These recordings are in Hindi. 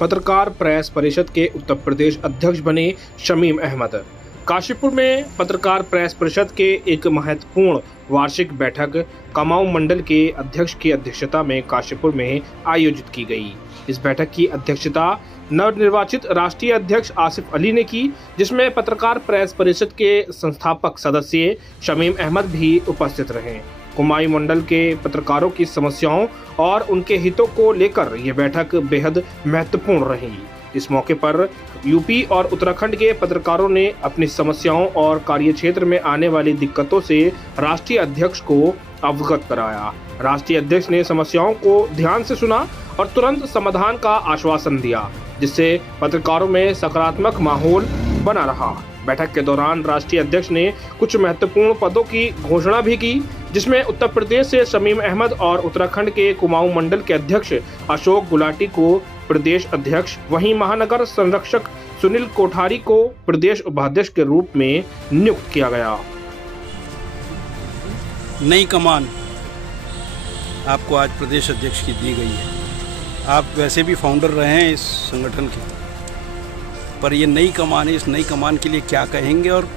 पत्रकार प्रेस परिषद के उत्तर प्रदेश अध्यक्ष बने शमीम अहमद। काशीपुर में पत्रकार प्रेस परिषद के एक महत्वपूर्ण वार्षिक बैठक कमाऊं मंडल के अध्यक्ष की अध्यक्षता में काशीपुर में आयोजित की गई। इस बैठक की अध्यक्षता नवनिर्वाचित राष्ट्रीय अध्यक्ष आसिफ अली ने की, जिसमें पत्रकार प्रेस परिषद के संस्थापक सदस्य शमीम अहमद भी उपस्थित रहे। कमाऊं मंडल के पत्रकारों की समस्याओं और उनके हितों को लेकर यह बैठक बेहद महत्वपूर्ण रही। इस मौके पर यूपी और उत्तराखंड के पत्रकारों ने अपनी समस्याओं और कार्यक्षेत्र में आने वाली दिक्कतों से राष्ट्रीय अध्यक्ष को अवगत कराया। राष्ट्रीय अध्यक्ष ने समस्याओं को ध्यान से सुना और तुरंत समाधान का आश्वासन दिया, जिससे पत्रकारों में सकारात्मक माहौल बना रहा। बैठक के दौरान राष्ट्रीय अध्यक्ष ने कुछ महत्वपूर्ण पदों की घोषणा भी की, जिसमें उत्तर प्रदेश से शमीम अहमद और उत्तराखंड के कुमाऊं मंडल के अध्यक्ष अशोक गुलाटी को प्रदेश अध्यक्ष, वहीं महानगर संरक्षक सुनील कोठारी को प्रदेश उपाध्यक्ष के रूप में नियुक्त किया गया। नई कमान आपको आज प्रदेश अध्यक्ष की दी गई है। आप वैसे भी फाउंडर रहे हैं इस संगठन के, पर ये नई कमान है। इस नई कमान के लिए क्या कहेंगे और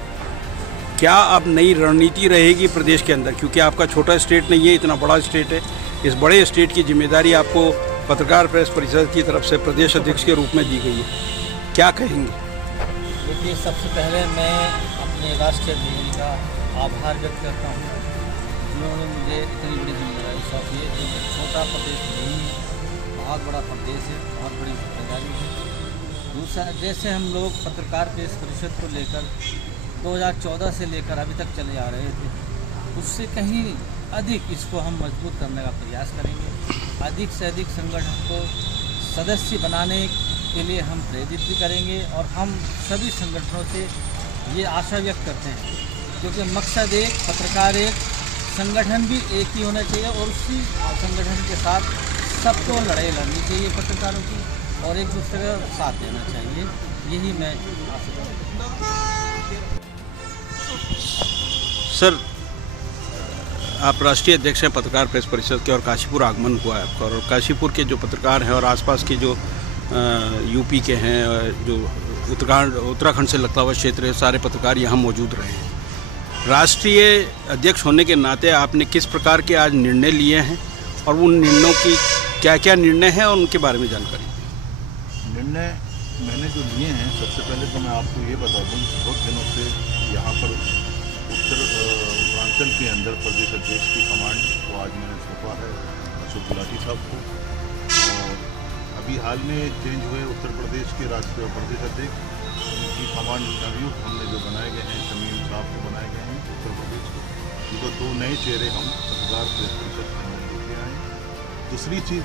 क्या अब नई रणनीति रहेगी प्रदेश के अंदर, क्योंकि आपका छोटा स्टेट नहीं है, इतना बड़ा स्टेट है। इस बड़े स्टेट की जिम्मेदारी आपको पत्रकार प्रेस परिषद की तरफ से प्रदेश अध्यक्ष के रूप में दी गई है, क्या कहेंगे? देखिए, सबसे पहले मैं अपने राष्ट्रीय अध्यक्ष का आभार व्यक्त करता हूँ, जिन्होंने मुझे इतनी बड़ी जिम्मेदारी सौंपी है। एक छोटा प्रदेश नहीं है, बहुत बड़ा प्रदेश है, बहुत बड़ी जिम्मेदारी है। दूसरा, जैसे हम लोग पत्रकार प्रेस परिषद को लेकर 2014 से लेकर अभी तक चले आ रहे थे, उससे कहीं अधिक इसको हम मजबूत करने का प्रयास करेंगे। अधिक से अधिक संगठन को सदस्य बनाने के लिए हम प्रेरित भी करेंगे और हम सभी संगठनों से ये आशा व्यक्त करते हैं, क्योंकि मकसद एक, पत्रकार एक, संगठन भी एक ही होना चाहिए और उसी संगठन के साथ सबको लड़ाई लड़नी चाहिए पत्रकारों की और एक दूसरे का साथ देना चाहिए। यही मैं आशा करता हूँ। सर, आप राष्ट्रीय अध्यक्ष हैं पत्रकार प्रेस परिषद के और काशीपुर आगमन हुआ है आपका, और काशीपुर के जो पत्रकार हैं और आसपास के जो यूपी के हैं, जो उत्तराखंड से लगता हुआ क्षेत्र है, सारे पत्रकार यहाँ मौजूद रहे हैं। राष्ट्रीय अध्यक्ष होने के नाते आपने किस प्रकार के आज निर्णय लिए हैं और उन निर्णयों की क्या क्या निर्णय हैं और उनके बारे में जानकारी? निर्णय मैंने जो लिए हैं, सबसे पहले तो मैं आपको ये बता दूँ, बहुत दिनों से यहाँ पर उत्तरांचल के अंदर प्रदेश अध्यक्ष की कमांड को आज मैंने सौंपा है अशोक गुलाटी साहब को, और अभी हाल में चेंज हुए उत्तर प्रदेश के राष्ट्रीय प्रदेश अध्यक्ष की कमांड नवयुक्त हमने जो बनाए गए हैं, शमीम साहब को बनाए गए हैं उत्तर प्रदेश को। ये तो दो नए चेहरे हम पत्रकार प्रेस परिषद के अंदर लेके आए। दूसरी चीज़,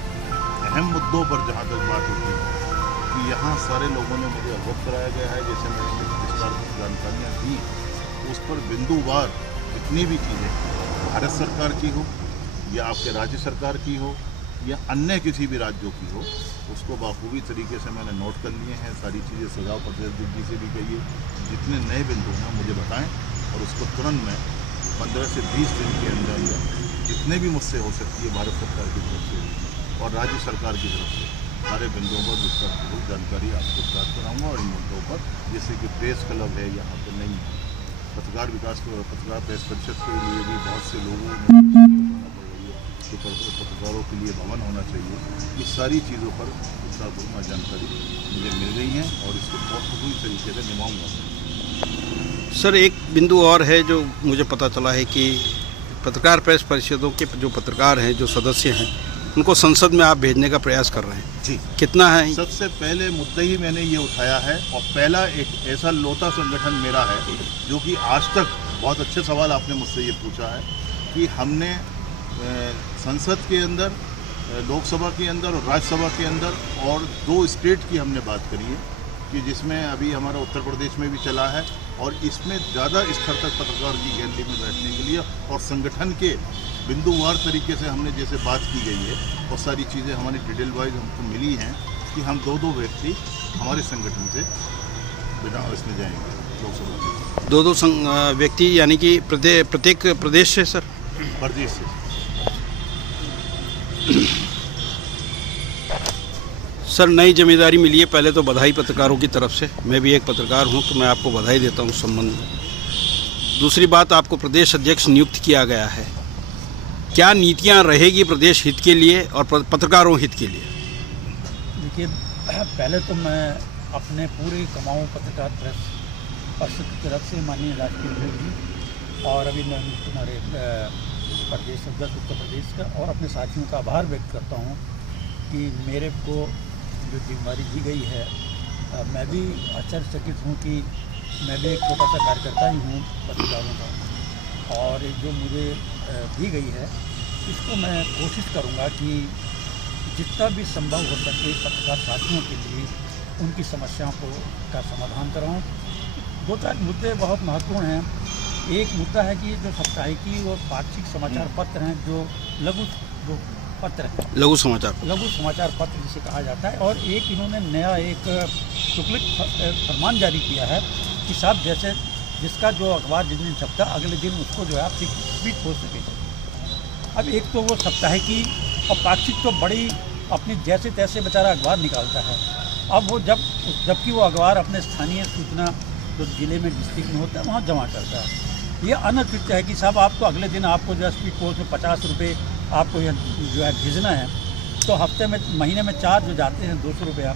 अहम मुद्दों पर जहाँ तक बात होती है कि यहाँ सारे लोगों ने मुझे अवगत कराया गया है, जैसे मैंने विस्तार जानकारियाँ दी, उस पर बिंदुवार जितनी भी चीज़ें भारत सरकार की हो या आपके राज्य सरकार की हो या अन्य किसी भी राज्यों की हो, उसको बाखूबी तरीके से मैंने नोट कर लिए हैं। सारी चीज़ें सुझाव प्रदेश जी से भी कहिए, जितने नए बिंदु हैं मुझे बताएं और उसको तुरंत मैं 15 से 20 दिन के अंदर जितने भी मुझसे हो सकती है भारत सरकार की तरफ से और राज्य सरकार की तरफ से सारे बिंदुओं पर विस्तारपूर्वक जानकारी आपको प्राप्त कराऊँगा। और इन मुद्दों पर, जैसे कि प्रेस क्लब है यहाँ पर नहीं है, पत्रकार विकास पत्रकार प्रेस परिषद के लिए भी बहुत से लोगों को पत्रकारों के लिए भवन होना चाहिए, ये सारी चीज़ों पर विस्तारपूर्वक जानकारी मुझे मिल रही है और इसको बहुत पूरी तरीके से निभाऊंगा। सर, एक बिंदु और है जो मुझे पता चला है कि पत्रकार प्रेस परिषदों के जो पत्रकार हैं, जो सदस्य हैं, उनको संसद में आप भेजने का प्रयास कर रहे हैं। जी, कितना है? सबसे पहले मुद्दा ही मैंने ये उठाया है और पहला एक ऐसा लोता संगठन मेरा है जो कि आज तक, बहुत अच्छे सवाल आपने मुझसे ये पूछा है कि हमने संसद के अंदर, लोकसभा के अंदर और राज्यसभा के अंदर और 2 स्टेट की हमने बात करी है कि जिसमें अभी हमारा उत्तर प्रदेश में भी चला है और इसमें ज़्यादा स्तर तक पत्रकार की गैलरी में बैठने के लिए और संगठन के बिंदुवार तरीके से हमने जैसे बात की गई है और सारी चीज़ें हमारी डिटेल वाइज हमको मिली हैं कि हम 2-2 व्यक्ति हमारे संगठन से बिना इसमें जाएंगे लोकसभा। 2-2 व्यक्ति यानी कि प्रत्येक प्रदेश से? सर, प्रदेश से। सर, नई जिम्मेदारी मिली है, पहले तो बधाई पत्रकारों की तरफ से। मैं भी एक पत्रकार हूं, तो मैं आपको बधाई देता हूं उस संबंध में। दूसरी बात, आपको प्रदेश अध्यक्ष नियुक्त किया गया है। क्या नीतियां रहेगी प्रदेश हित के लिए और पत्रकारों हित के लिए? देखिए, पहले तो मैं अपने पूरे कमाऊँ पत्रकार प्रेस परिषद की तरफ से माननीय राष्ट्रीय अध्यक्ष जी और अभी नवनियुक्त हमारे प्रदेश अध्यक्ष उत्तर प्रदेश का और अपने साथियों का आभार व्यक्त करता हूँ कि मेरे को जो जिम्मेदारी दी गई है। मैं भी आश्चर्यचकित हूँ कि मैं भी एक छोटा सा कार्यकर्ता ही हूँ पत्रकारों का, और जो मुझे दी गई है इसको मैं कोशिश करूँगा कि जितना भी संभव हो सके पत्रकार साथियों के लिए उनकी समस्याओं का समाधान कराऊँ। 2-4 मुद्दे बहुत महत्वपूर्ण हैं। एक मुद्दा है कि जो साप्ताहिकी और पाक्षिक समाचार पत्र हैं, जो लघु पत्र हैं, लघु समाचार पत्र जिसे कहा जाता है, और एक इन्होंने नया एक शुल्क फरमान जारी किया है कि साहब जैसे जिसका जो अखबार जिस दिन छपता अगले दिन उसको जो है आप स्पीड पोस्ट सके। अब एक तो वो साप्ताहिकी और पाक्षिक तो बड़ी अपनी जैसे तैसे बेचारा अखबार निकालता है। अब वो जबकि वो अखबार अपने स्थानीय सूचना जो जिले में डिस्ट्रिक्ट में होता है वहाँ जमा करता है। ये अनौचित है कि साहब आपको अगले दिन आपको जो है स्पीड पोस्ट में 50 रुपये आपको यह जो है भेजना है, तो हफ्ते में महीने में 4 जो जाते हैं 200 रुपया।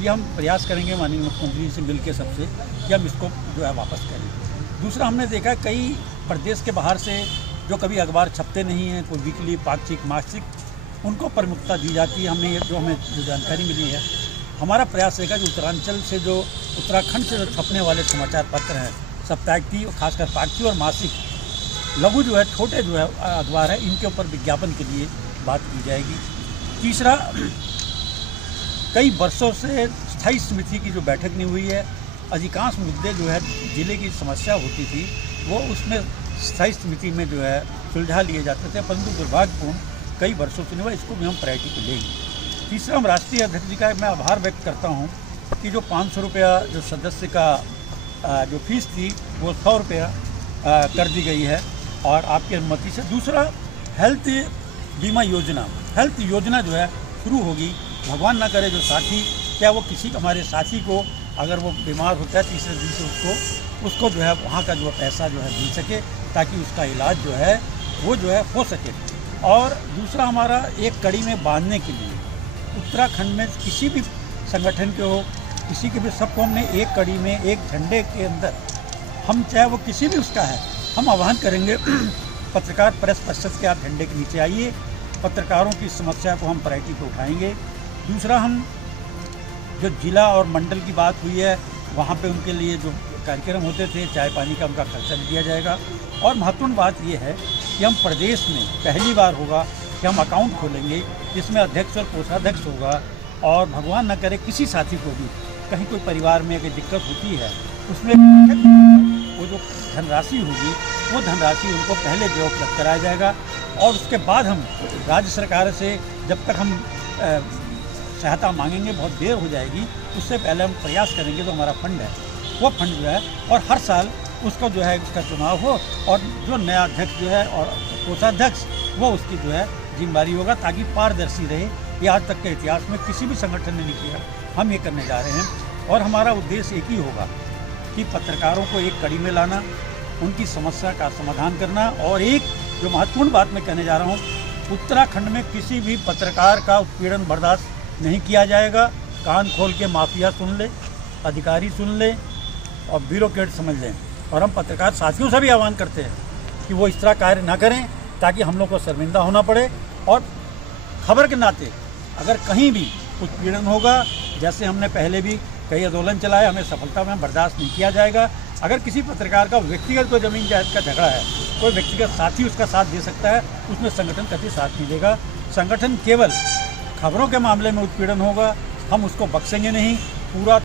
ये हम प्रयास करेंगे माननीय मुख्यमंत्री से मिलकर सबसे कि हम इसको जो है वापस करें। दूसरा, हमने देखा है कई प्रदेश के बाहर से जो कभी अखबार छपते नहीं हैं, कोई वीकली पाक्षिक मासिक, उनको प्रमुखता दी जाती है। हमें जो जानकारी मिली है, हमारा प्रयास रहेगा कि उत्तरांचल से जो उत्तराखंड से जो छपने वाले समाचार पत्र हैं, साप्ताहिकी और खासकर पाक्षिक और मासिक, लघु जो है छोटे जो है अखबार है, इनके ऊपर विज्ञापन के लिए बात की जाएगी। तीसरा, कई वर्षों से स्थायी समिति की जो बैठक नहीं हुई है, अधिकांश मुद्दे जो है जिले की समस्या होती थी वो उसमें स्थायी समिति में जो है सुलझा लिए जाते थे, परंतु दुर्भाग्यपूर्ण कई वर्षों से नहीं हुआ। इसको भी हम प्रायोरिटी पर लेंगे। तीसरा, हम राष्ट्रीय अध्यक्ष जी का मैं आभार व्यक्त करता हूँ कि जो 500 रुपया जो सदस्य का जो फीस थी वो 100 रुपया कर दी गई है और आपकी अनुमति से। दूसरा, हेल्थ बीमा योजना, हेल्थ योजना जो है शुरू होगी। भगवान ना करे जो साथी, क्या वो किसी हमारे साथी को अगर वो बीमार होता है तीसरे दिन से उसको जो है वहाँ का जो पैसा जो है मिल सके, ताकि उसका इलाज जो है वो जो है हो सके। और दूसरा, हमारा एक कड़ी में बांधने के लिए उत्तराखंड में किसी भी संगठन के हो, किसी के भी, सबको हमने एक कड़ी में एक झंडे के अंदर, हम चाहे वो किसी भी उसका है, हम आह्वान करेंगे पत्रकार प्रेस परिषद के आप झंडे के नीचे आइए। पत्रकारों की समस्या को हम प्रायोरिटी पे उठाएंगे। दूसरा, हम जो जिला और मंडल की बात हुई है वहाँ पे उनके लिए जो कार्यक्रम होते थे, चाय पानी का उनका खर्चा भी दिया जाएगा। और महत्वपूर्ण बात ये है कि हम प्रदेश में पहली बार होगा कि हम अकाउंट खोलेंगे जिसमें अध्यक्ष और कोषाध्यक्ष होगा, और भगवान न करे किसी साथी को भी कहीं कोई परिवार में अगर दिक्कत होती है उसमें वो जो धनराशि होगी वो धनराशि उनको पहले जो उपलब्ध कराया जाएगा। और उसके बाद हम राज्य सरकार से जब तक हम सहायता मांगेंगे बहुत देर हो जाएगी, उससे पहले हम प्रयास करेंगे। तो हमारा फंड है वो फंड जो है, और हर साल उसका जो है उसका चुनाव हो और जो नया अध्यक्ष जो है और कोषाध्यक्ष वो उसकी जो है जिम्मेदारी होगा, ताकि पारदर्शी रहे। ये आज तक के इतिहास में किसी भी संगठन ने नहीं किया, हम ये करने जा रहे हैं। और हमारा उद्देश्य एक ही होगा कि पत्रकारों को एक कड़ी में लाना, उनकी समस्या का समाधान करना। और एक जो महत्वपूर्ण बात मैं कहने जा रहा हूँ, उत्तराखंड में किसी भी पत्रकार का उत्पीड़न बर्दाश्त नहीं किया जाएगा। कान खोल के माफिया सुन ले, अधिकारी सुन ले और ब्यूरोक्रेट समझ लें। और हम पत्रकार साथियों से भी आह्वान करते हैं कि वो इस तरह कार्य ना करें ताकि हम लोग को शर्मिंदा होना पड़े। और खबर के नाते अगर कहीं भी उत्पीड़न होगा, जैसे हमने पहले भी कई आंदोलन चलाए, हमें सफलता में बर्दाश्त नहीं किया जाएगा। अगर किसी पत्रकार का व्यक्तिगत कोई ज़मीन जायज़ का झगड़ा है, कोई व्यक्तिगत साथी उसका साथ दे सकता है, उसमें संगठन कभी साथ नहीं देगा। संगठन केवल खबरों के मामले में उत्पीड़न होगा, हम उसको बख्शेंगे नहीं। पूरा